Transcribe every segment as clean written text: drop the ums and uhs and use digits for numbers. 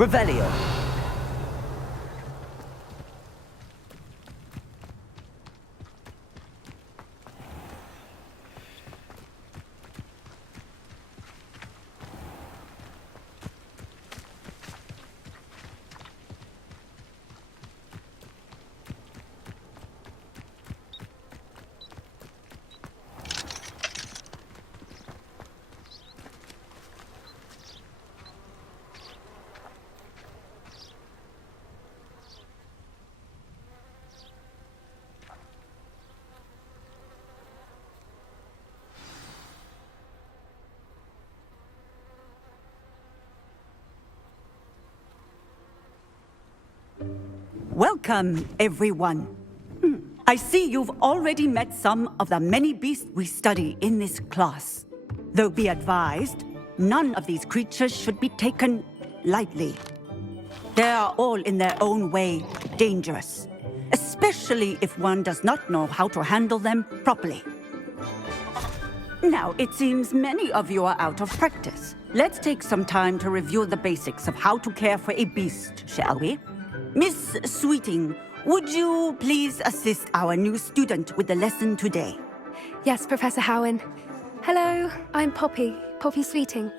Revelio. Welcome, everyone. I see you've already met some of the many beasts we study in this class. Though be advised, none of these creatures should be taken lightly. They are all in their own way dangerous, especially if one does not know how to handle them properly. Now, it seems many of you are out of practice. Let's take some time to review the basics of how to care for a beast, shall we? Miss Sweeting, would you please assist our new student with the lesson today? Yes, Professor Howen. Hello, I'm Poppy Sweeting.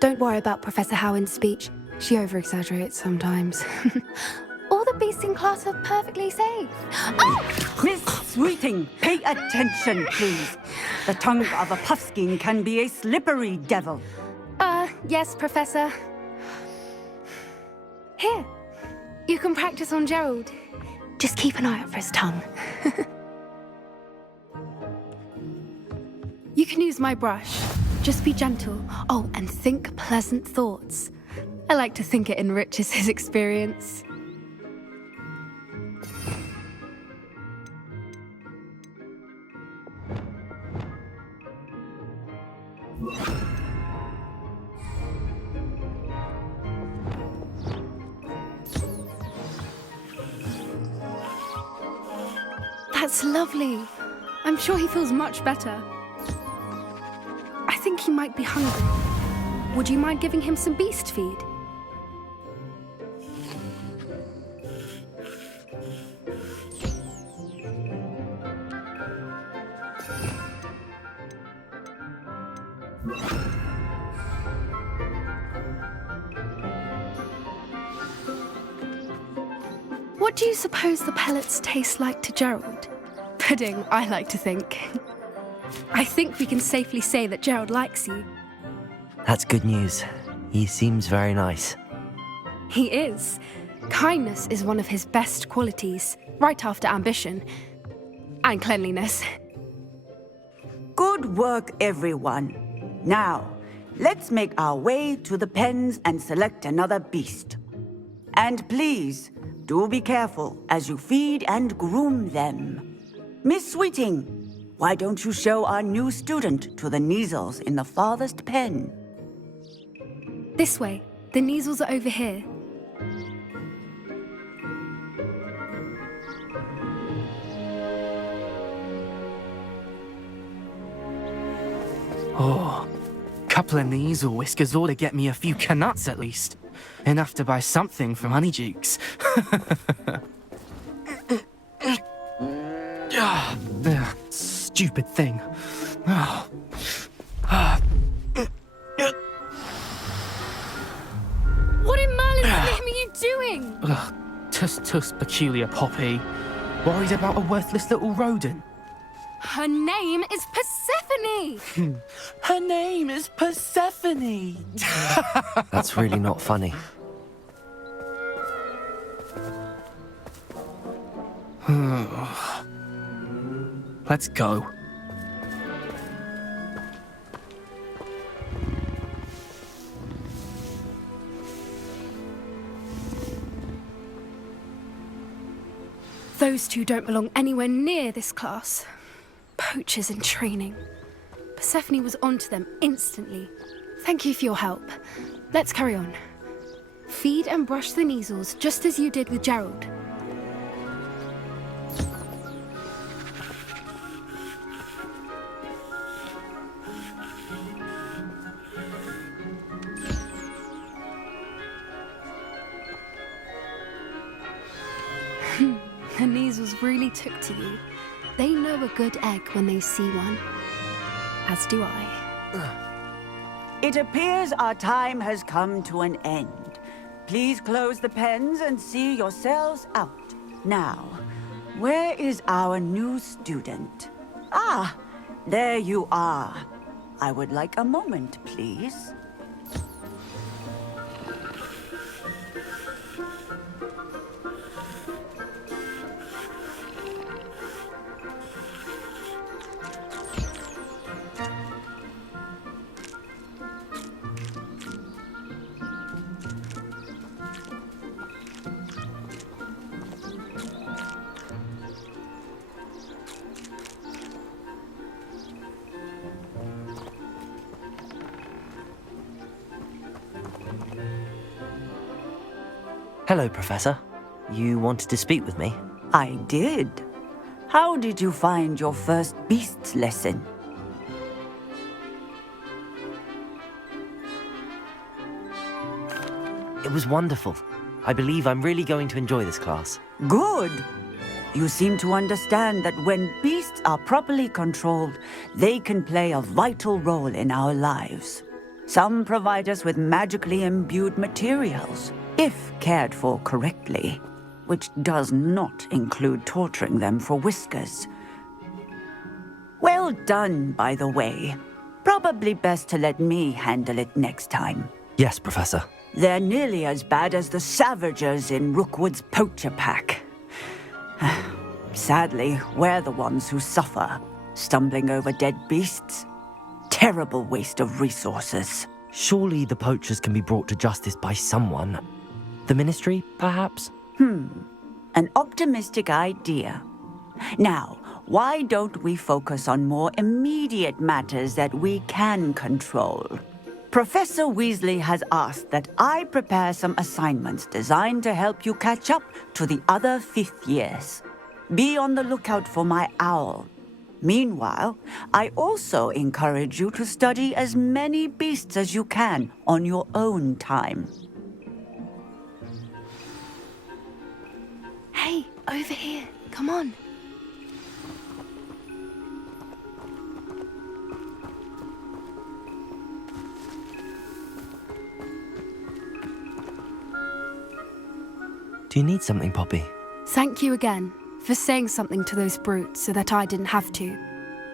Don't worry about Professor Howen's speech. She over-exaggerates sometimes. All the beasts in class are perfectly safe. Oh! Miss Sweeting, pay attention, please. The tongue of a puffskein can be a slippery devil. Yes, Professor. Here, you can practice on Gerald. Just keep an eye out for his tongue. You can use my brush. Just be gentle. Oh, and think pleasant thoughts. I like to think it enriches his experience. That's lovely. I'm sure he feels much better. I think he might be hungry. Would you mind giving him some beast feed? What do you suppose the pellets taste like to Gerald? Pudding, I like to think. I think we can safely say that Gerald likes you. That's good news. He seems very nice. He is. Kindness is one of his best qualities, right after ambition. And cleanliness. Good work, everyone. Now, let's make our way to the pens and select another beast. And please, do be careful as you feed and groom them. Miss Sweeting, why don't you show our new student to the Neasels in the farthest pen? This way. The Neasels are over here. Oh, couple of Neasel whiskers ought to get me a few canuts at least. Enough to buy something from Honeydukes. Stupid thing. What in Merlin's name are you doing? Tuss peculiar Poppy. Worried about a worthless little rodent. Her name is Persephone! Her name is Persephone! That's really not funny. Let's go. Those two don't belong anywhere near this class. Poachers in training. Persephone was onto them instantly. Thank you for your help. Let's carry on. Feed and brush the Neasels just as you did with Gerald. puzzles really took to you. They know a good egg when they see one. As do I. It appears our time has come to an end. Please close the pens and see yourselves out. Now, where is our new student? Ah, there you are. I would like a moment, please. Hello, Professor. You wanted to speak with me? I did. How did you find your first beasts lesson? It was wonderful. I believe I'm really going to enjoy this class. Good. You seem to understand that when beasts are properly controlled, they can play a vital role in our lives. Some provide us with magically imbued materials, if cared for correctly, which does not include torturing them for whiskers. Well done, by the way. Probably best to let me handle it next time. Yes, Professor. They're nearly as bad as the Savagers in Rookwood's poacher pack. Sadly, we're the ones who suffer, stumbling over dead beasts. Terrible waste of resources. Surely the poachers can be brought to justice by someone. The Ministry, perhaps? An optimistic idea. Now, why don't we focus on more immediate matters that we can control? Professor Weasley has asked that I prepare some assignments designed to help you catch up to the other fifth years. Be on the lookout for my owl. Meanwhile, I also encourage you to study as many beasts as you can on your own time. Hey, over here. Come on. Do you need something, Poppy? Thank you again for saying something to those brutes so that I didn't have to.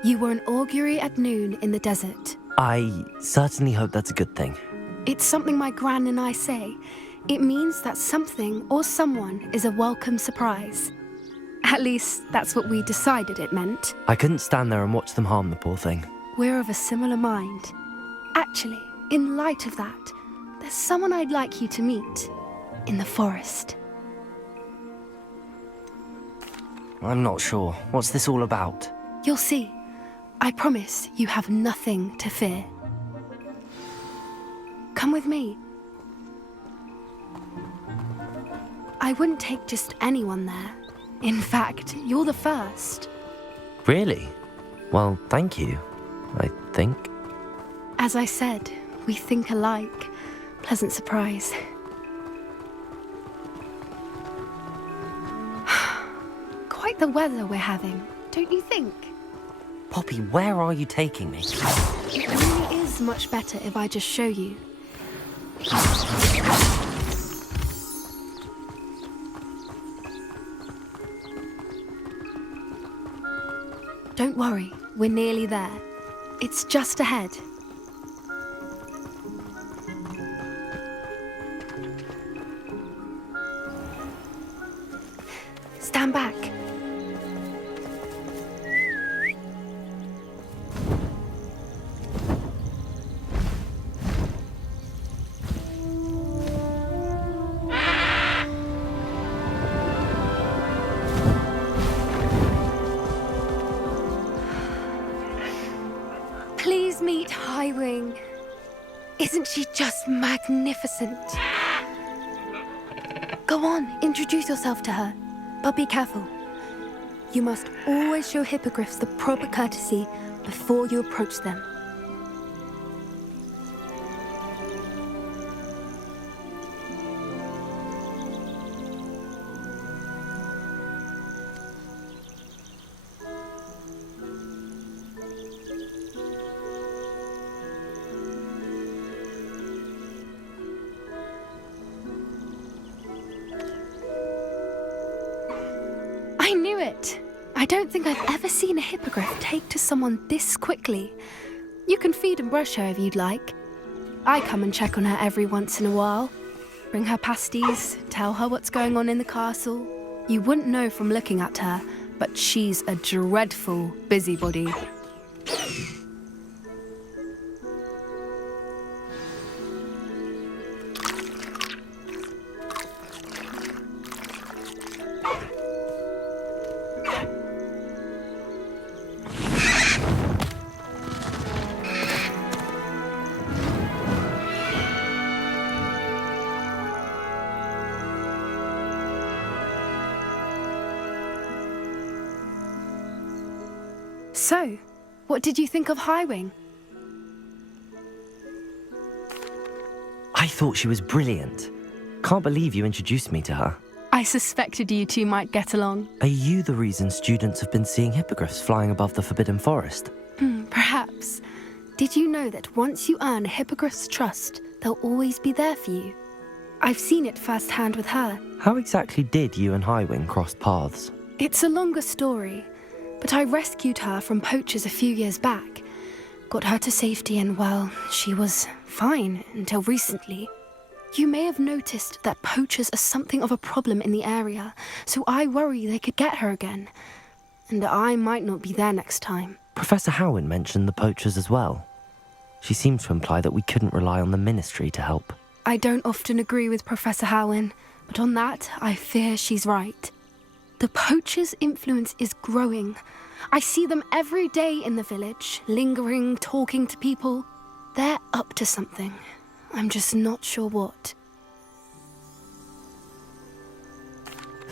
You were an augury at noon in the desert. I certainly hope that's a good thing. It's something my gran and I say. It means that something or someone is a welcome surprise. At least, that's what we decided it meant. I couldn't stand there and watch them harm the poor thing. We're of a similar mind. Actually, in light of that, there's someone I'd like you to meet. In the forest. I'm not sure. What's this all about? You'll see. I promise you have nothing to fear. Come with me. I wouldn't take just anyone there. In fact, you're the first. Really? Well, thank you, I think. As I said, we think alike. Pleasant surprise. Quite the weather we're having, don't you think? Poppy, where are you taking me? It really is much better if I just show you. Don't worry, we're nearly there. It's just ahead. Stand back. Please meet Highwing. Isn't she just magnificent? Go on, introduce yourself to her. But be careful. You must always show hippogriffs the proper courtesy before you approach them. I don't think I've ever seen a hippogriff take to someone this quickly. You can feed and brush her if you'd like. I come and check on her every once in a while. Bring her pasties, tell her what's going on in the castle. You wouldn't know from looking at her, but she's a dreadful busybody. So, what did you think of Highwing? I thought she was brilliant. Can't believe you introduced me to her. I suspected you two might get along. Are you the reason students have been seeing hippogriffs flying above the Forbidden Forest? Perhaps. Did you know that once you earn a hippogriff's trust, they'll always be there for you? I've seen it firsthand with her. How exactly did you and Highwing cross paths? It's a longer story, but I rescued her from poachers a few years back. Got her to safety and, well, she was fine until recently. You may have noticed that poachers are something of a problem in the area, so I worry they could get her again. And I might not be there next time. Professor Howin mentioned the poachers as well. She seemed to imply that we couldn't rely on the ministry to help. I don't often agree with Professor Howin, but on that, I fear she's right. The poachers' influence is growing. I see them every day in the village, lingering, talking to people. They're up to something. I'm just not sure what.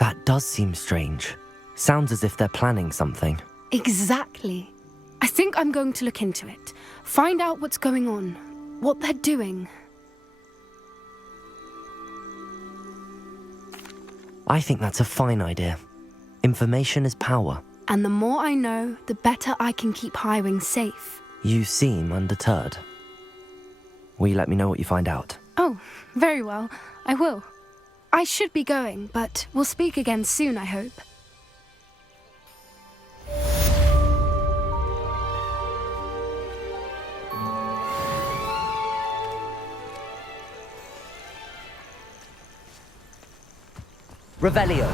That does seem strange. Sounds as if they're planning something. Exactly. I think I'm going to look into it. Find out what's going on, what they're doing. I think that's a fine idea. Information is power. And the more I know, the better I can keep Highwing safe. You seem undeterred. Will you let me know what you find out? Oh, very well. I will. I should be going, but we'll speak again soon, I hope. Revelio.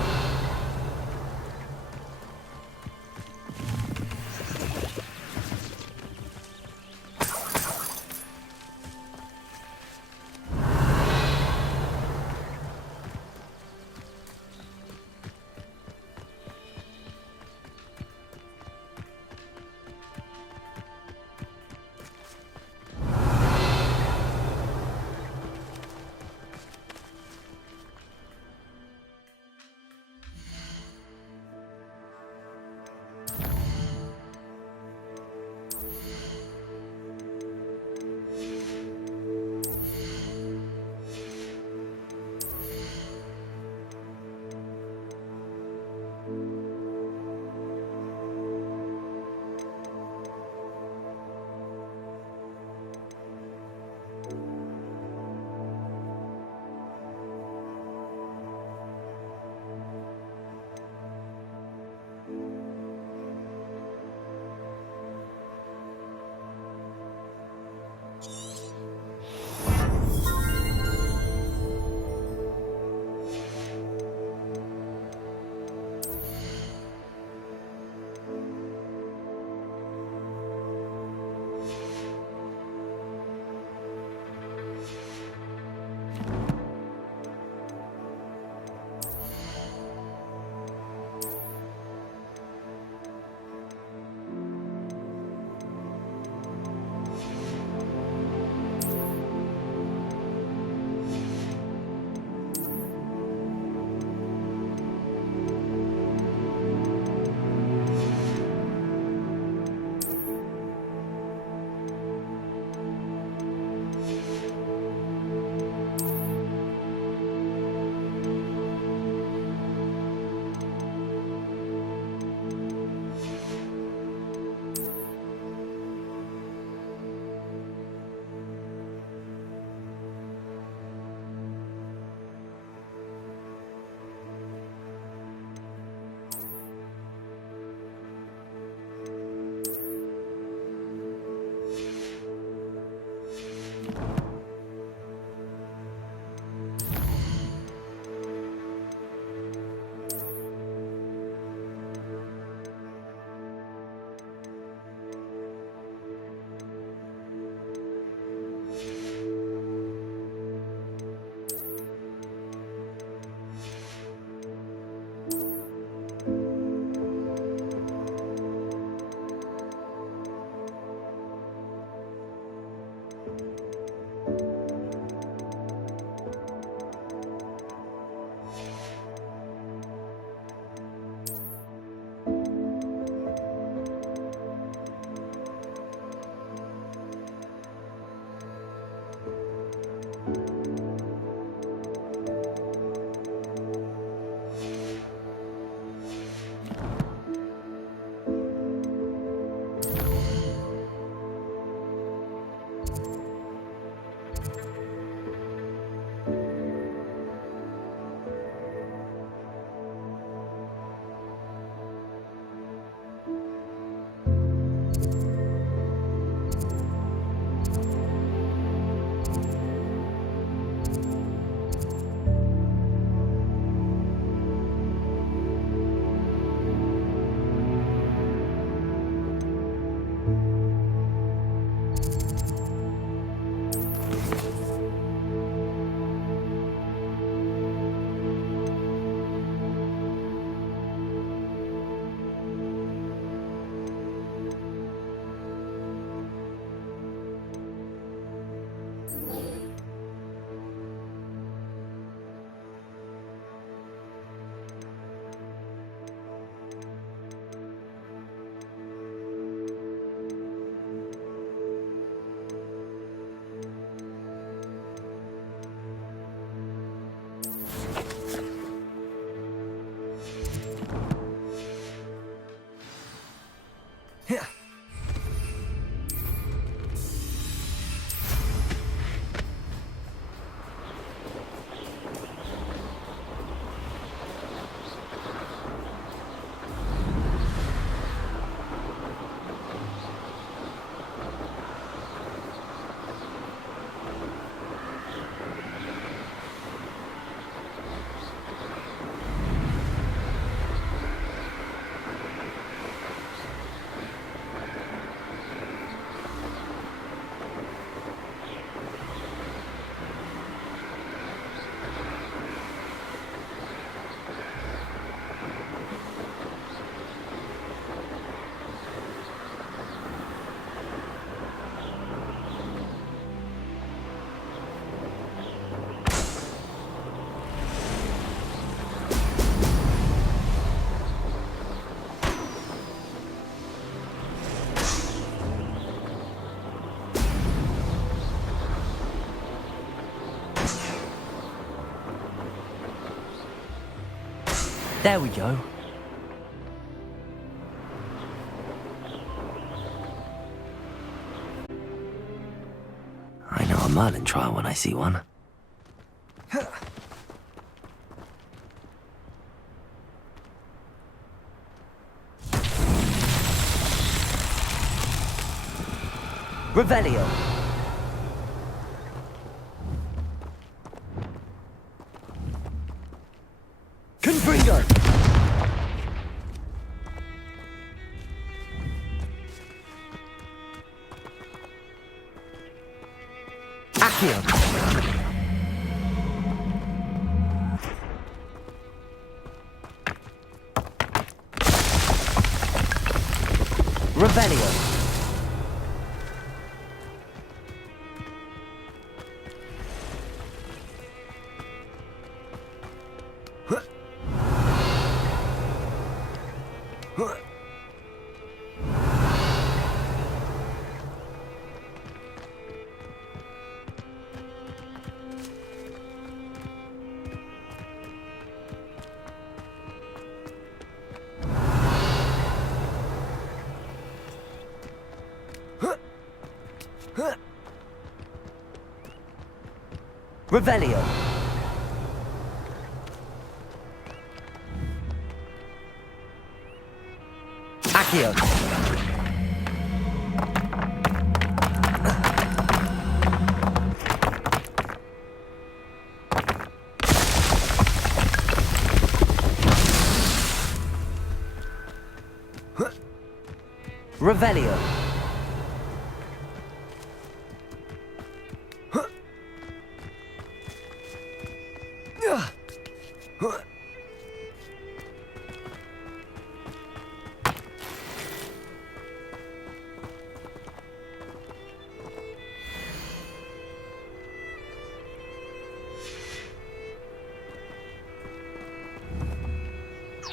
There we go. I know a Merlin trial when I see one. Revelio. Confringo. Accio. Revelio. Revelio. Accio. Revelio.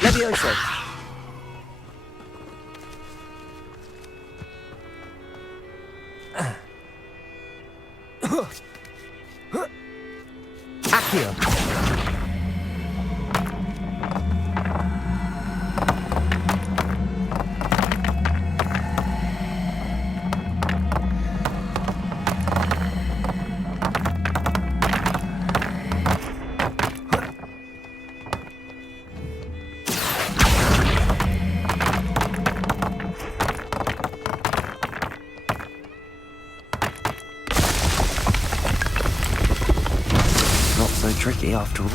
Levioso. here. So tricky after all.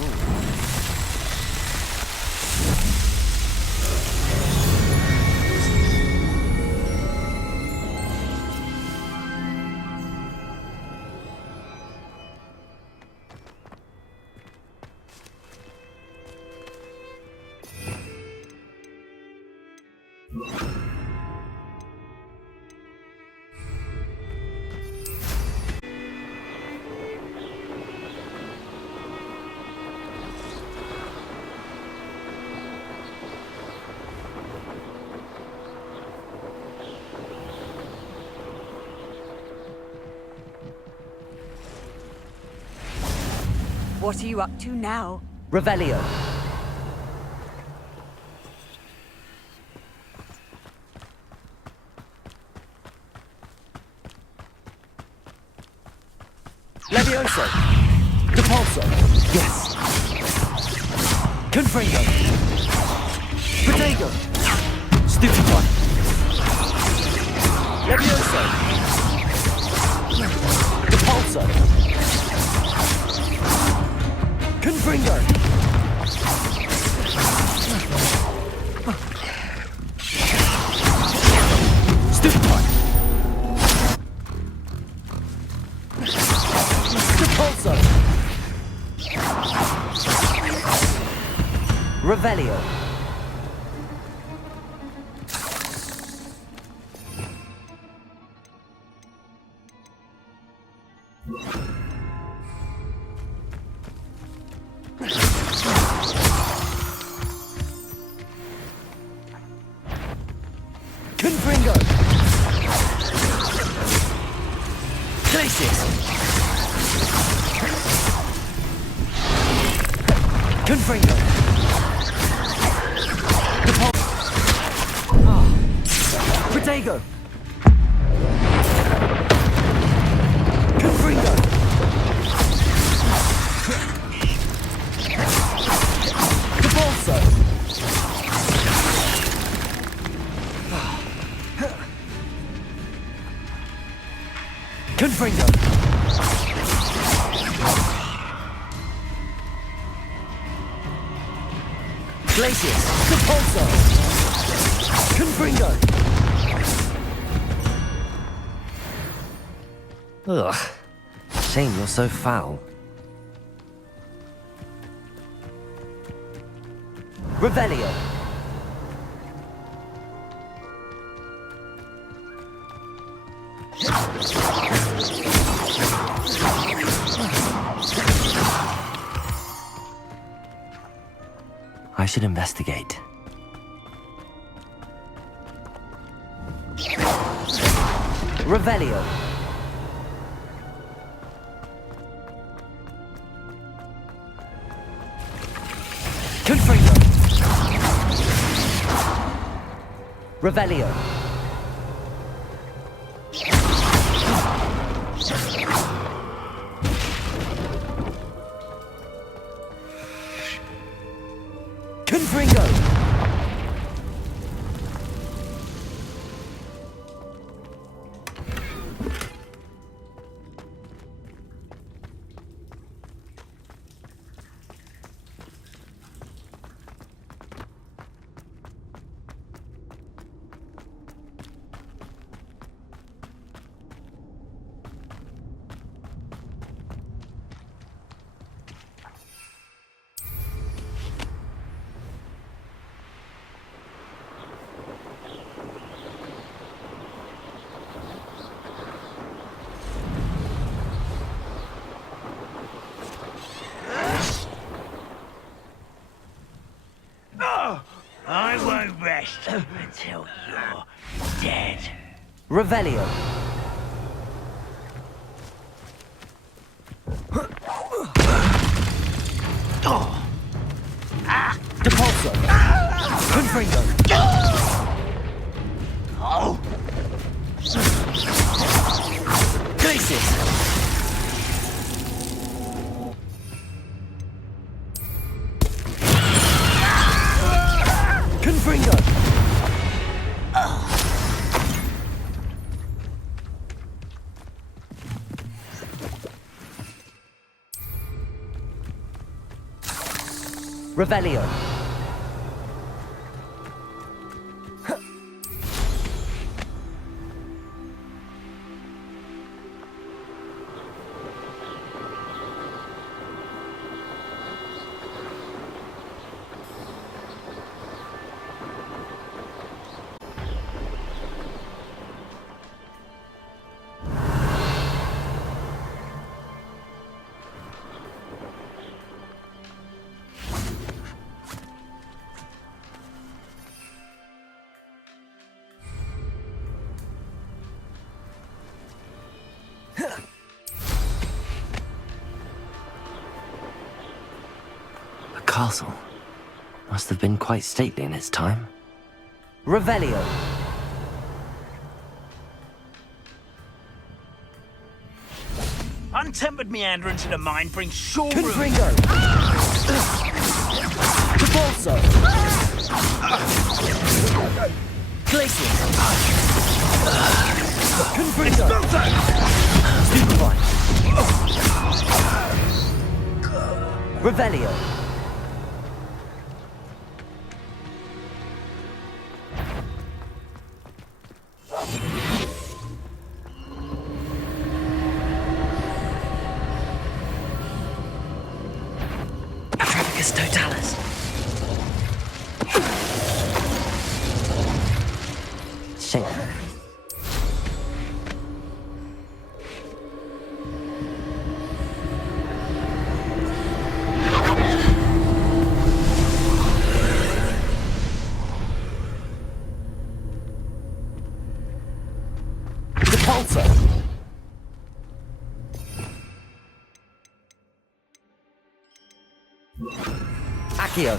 What are you up to now? Revelio. Levioso. Depulso. Yes. Confringo. Protego. Stupefy. Levioso. Depulso. Confringo. Stupefy. Depulso. Revelio. Confringo. Glacius. Confringo. Protego. Confringo. Depulso. Confringo. Glacius. Depulso. Confringo. Ugh. Shame you're so foul. Revelio. I should investigate. Revelio. Confringo. Revelio. Confringo. I won't rest until you're dead. Revelio. is. Confringo! Revelio. The castle must have been quite stately in its time. Revelio. Untempered meanderance in a mind brings sure ruin. Confringo. Cabalso. Glacier. Confringo. Stupefy. Revelio. Atrapicus totalis. Shame. Accio.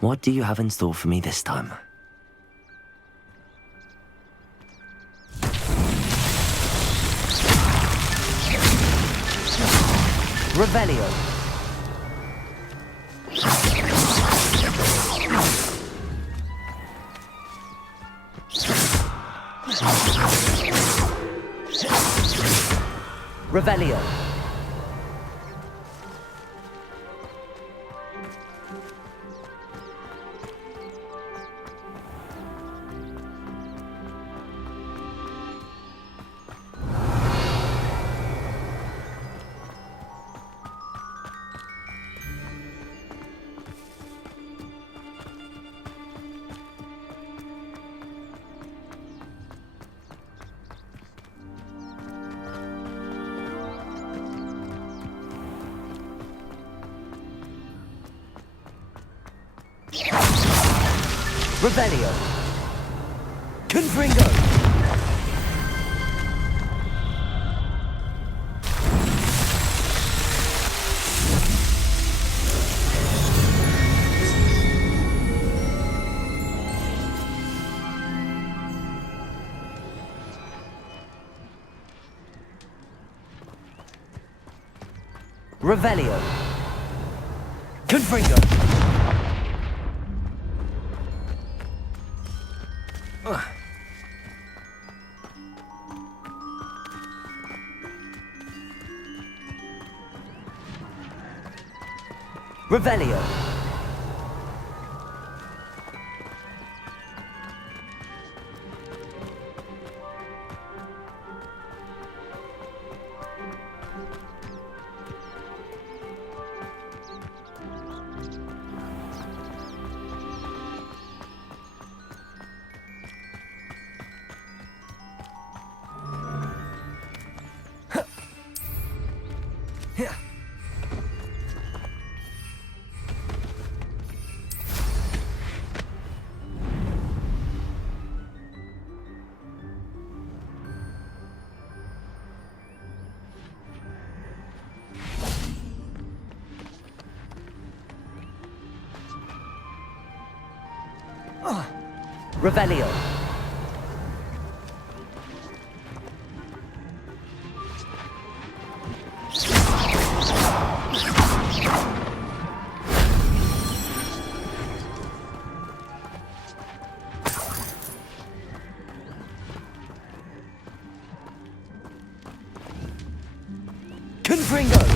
What do you have in store for me this time? Revelio. Revelio. Revelio. Confringo. Revelio. Confringo. Revelio. Revelio. Confringo.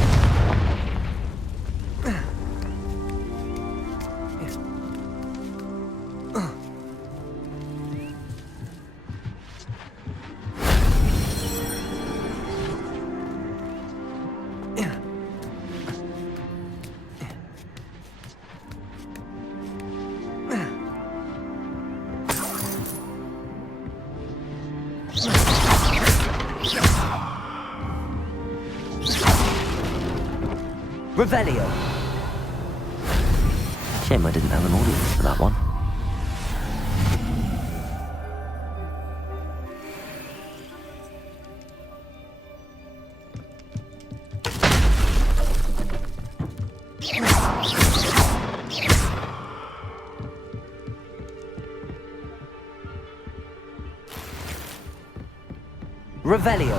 Revelio. Shame I didn't have an audience for that one. Revelio.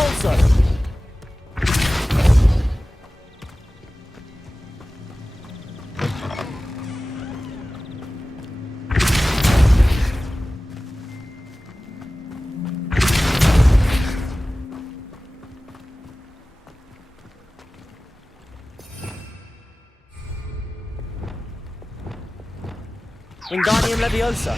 Also. Wingardium Leviosa.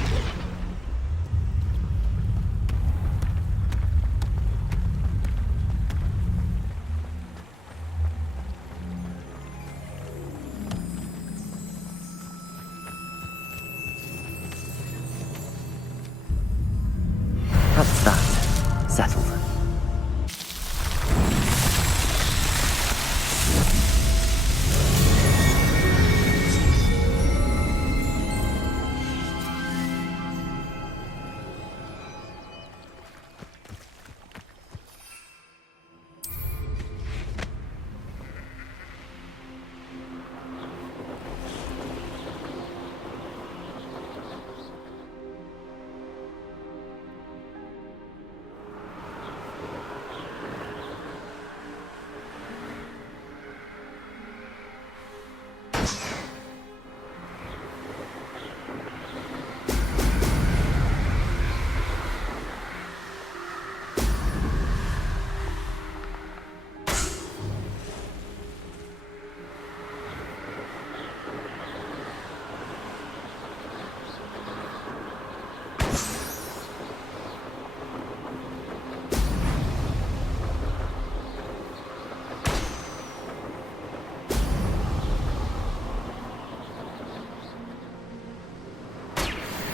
That's that. Settled.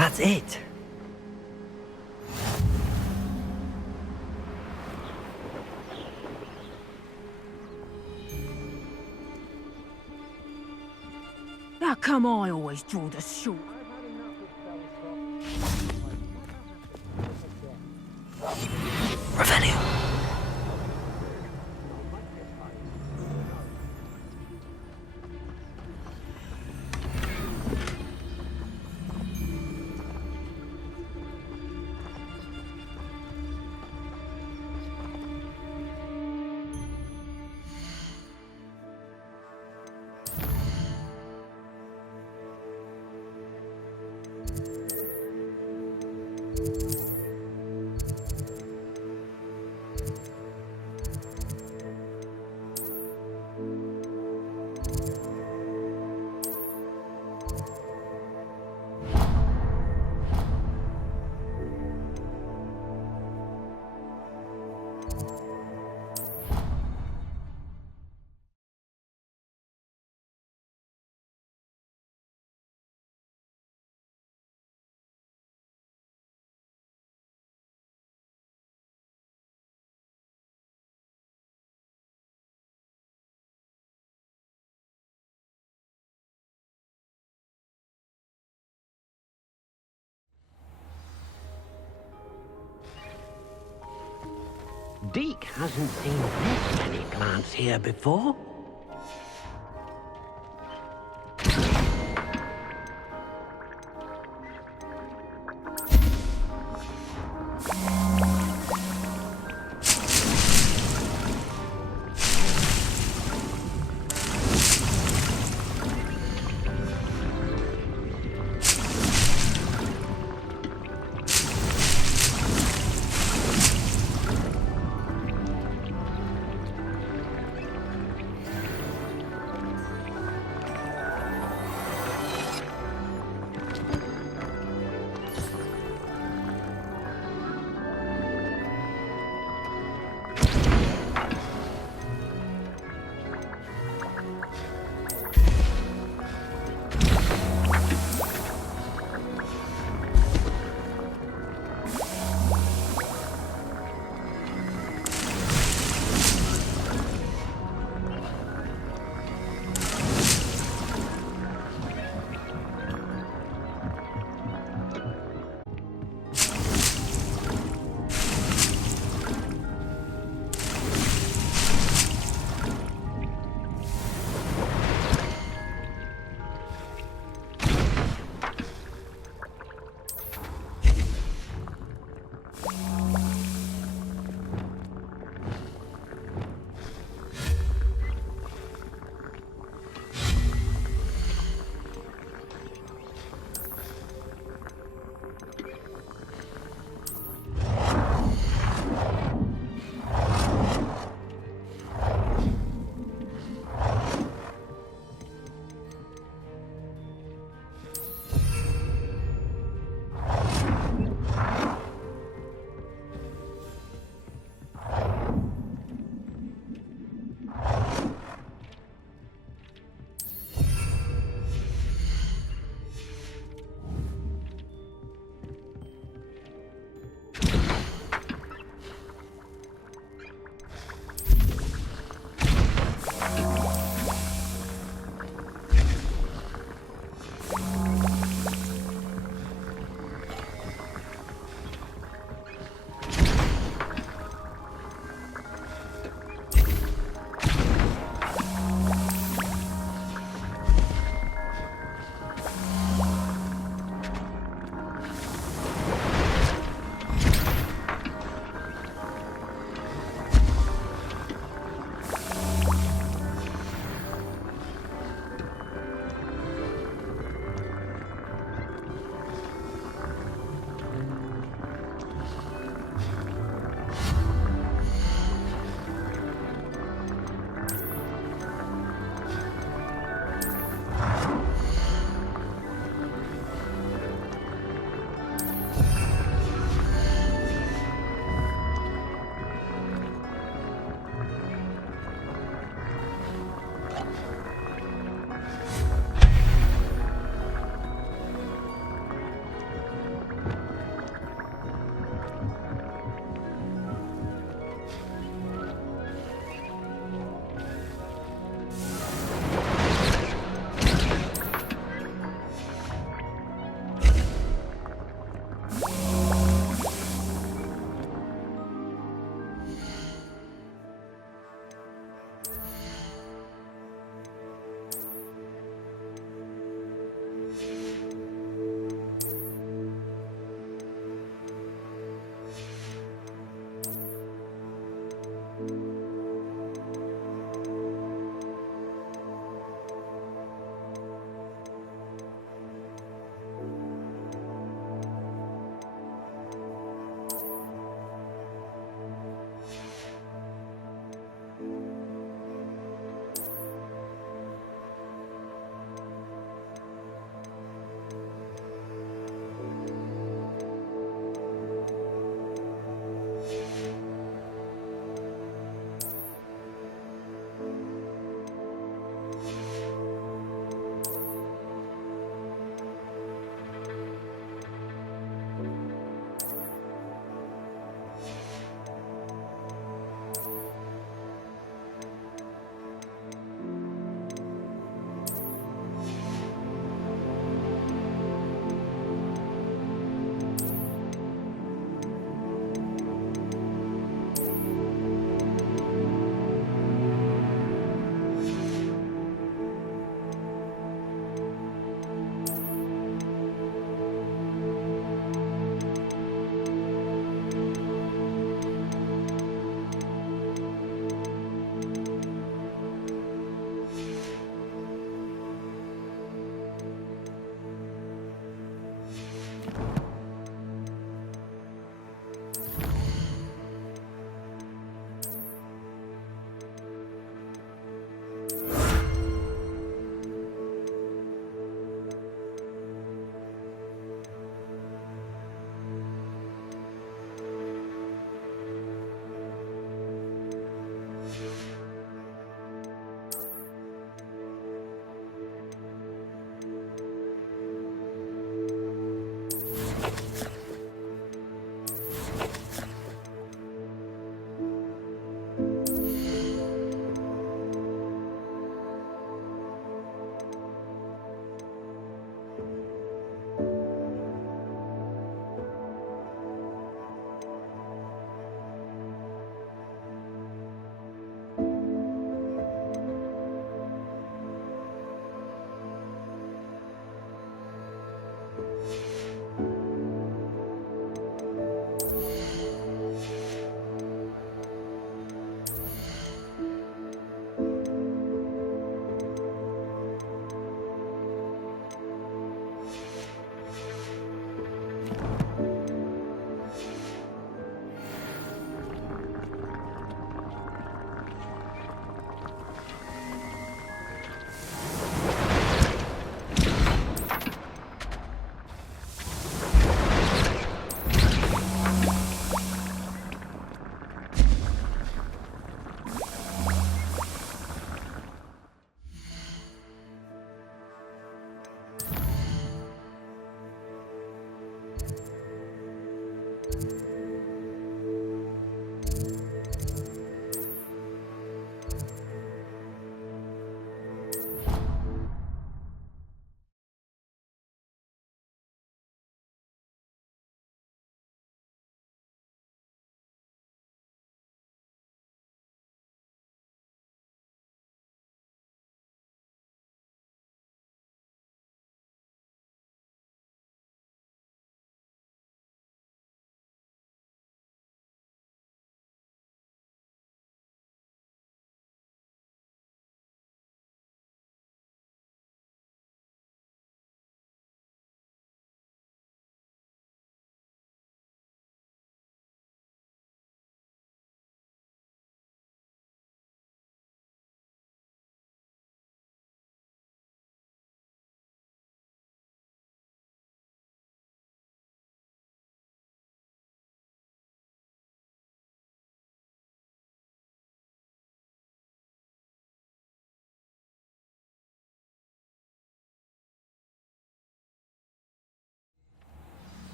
That's it. How come I always draw the short? Revelio. Deke hasn't seen this many plants here before.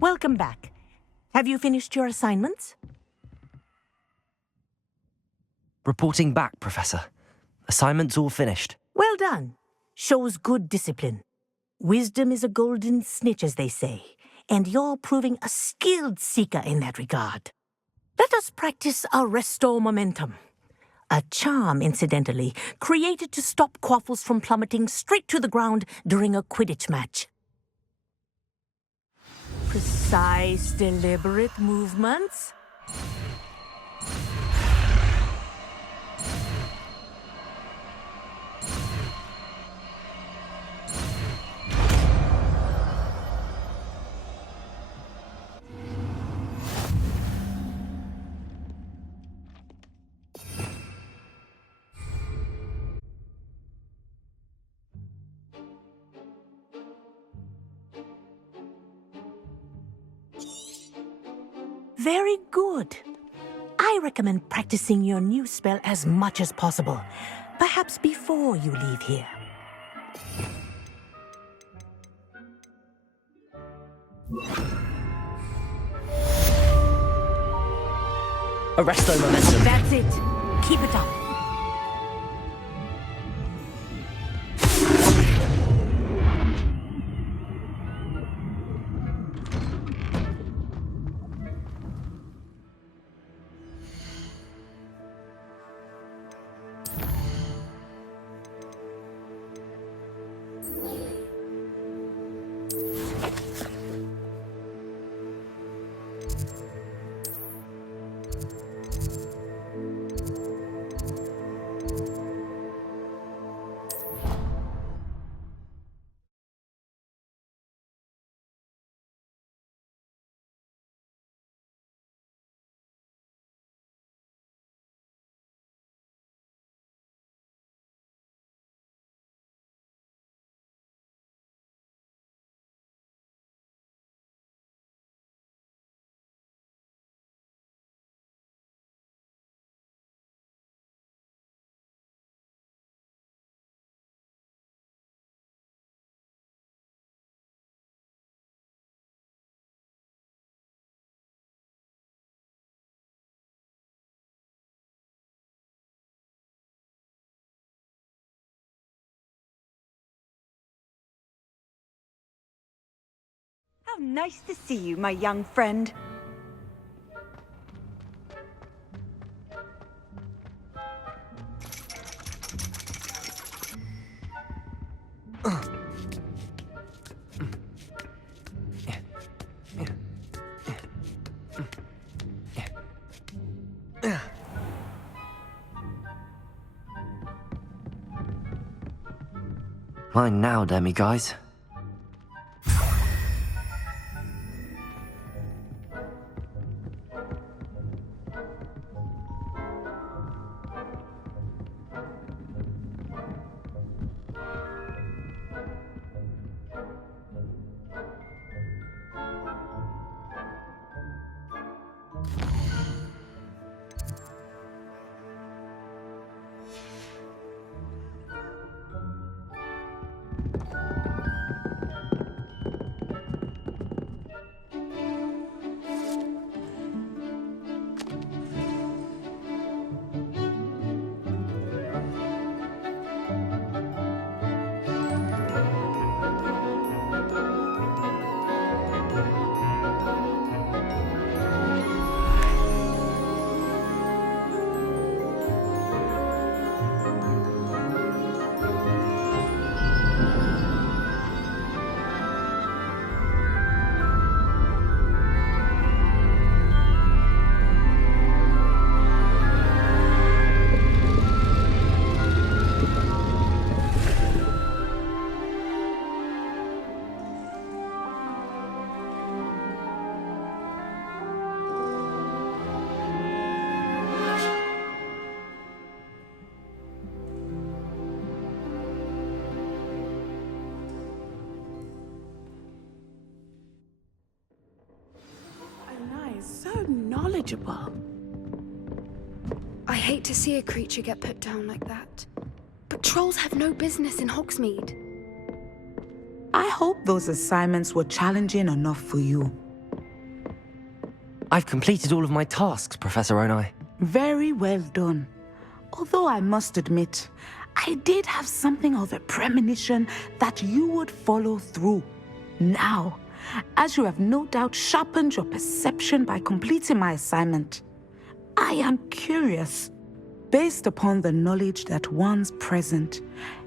Welcome back. Have you finished your assignments? Reporting back, Professor. Assignments all finished. Well done. Shows good discipline. Wisdom is a golden snitch, as they say, and you're proving a skilled seeker in that regard. Let us practice our restore momentum. A charm, incidentally, created to stop quaffles from plummeting straight to the ground during a Quidditch match. Precise, deliberate movements. Very good. I recommend practicing your new spell as much as possible, perhaps before you leave here. Arresto momentum. That's it. Keep it up. How nice to see you, my young friend. Mine now, demi-guys. So knowledgeable. I hate to see a creature get put down like that. But trolls have no business in Hogsmeade. I hope those assignments were challenging enough for you. I've completed all of my tasks, Professor Onai. Very well done. Although I must admit, I did have something of a premonition that you would follow through. Now, as you have no doubt sharpened your perception by completing my assignment, I am curious, based upon the knowledge that one's present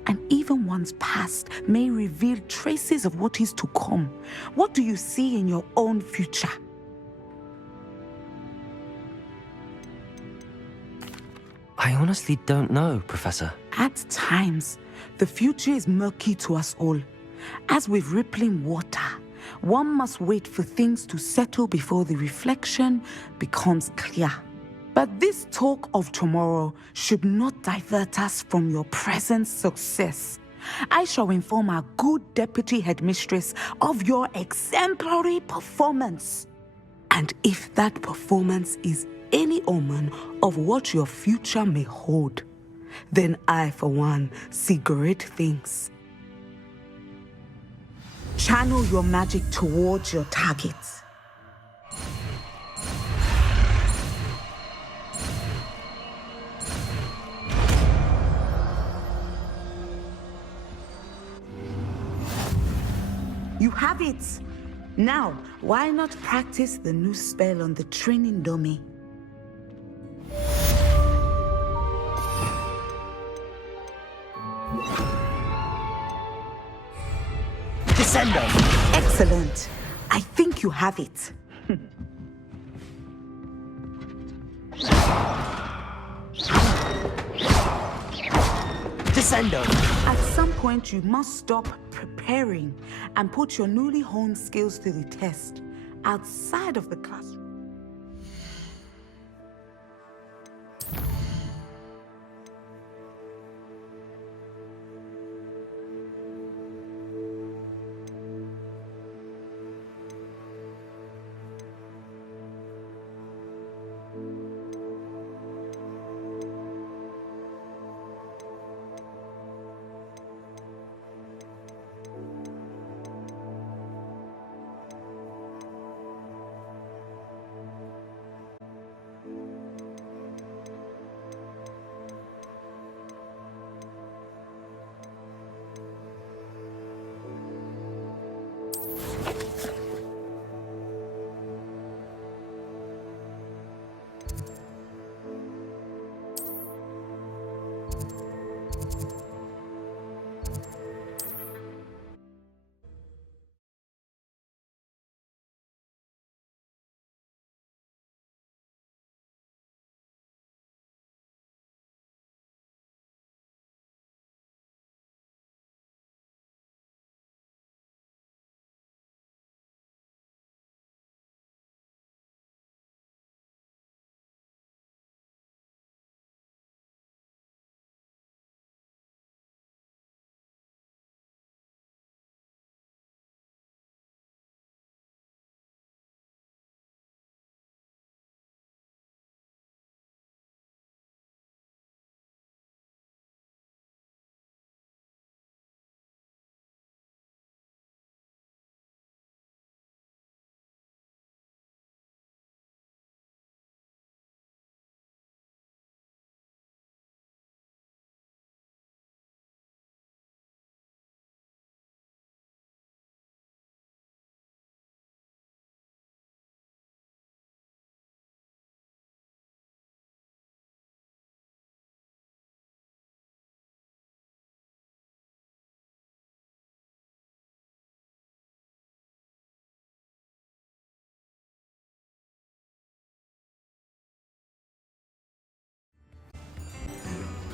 and even one's past may reveal traces of what is to come. What do you see in your own future? I honestly don't know, Professor. At times, the future is murky to us all. As with rippling water, one must wait for things to settle before the reflection becomes clear. But this talk of tomorrow should not divert us from your present success. I shall inform our good deputy headmistress of your exemplary performance. And if that performance is any omen of what your future may hold, then I, for one, see great things. Channel your magic towards your targets. You have it! Now, why not practice the new spell on the training dummy? Descendo! Excellent! I think you have it. Descendo! At some point, you must stop preparing and put your newly honed skills to the test outside of the classroom.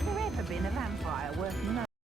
There ever been a vampire worth